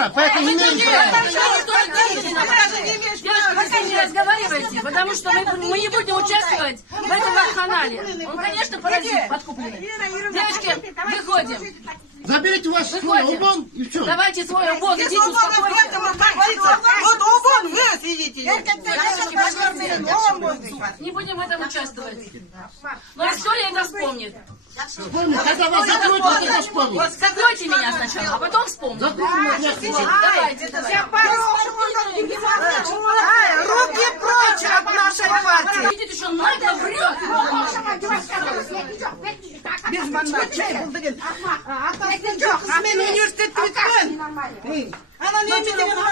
права, поэтому не имеете права. Девушка, не разговаривайте, потому что мы не будем участвовать в этом канале. Он, конечно, паразит подкупленный. Девочки, выходим. Заберите ваш свой убон и все. Давайте свой убон, идите успокойтесь. Вот убон вы сидите. Не будем в этом участвовать. Ну а что ли это вспомнит? Вспомните, когда вас закроют, вот это вспомните. Закройте меня сначала, а потом вспомните. Давайте, давайте. Руки прочь от нашей партии. Видите, что нагло врет. Без мандата. Университет. Она не имеет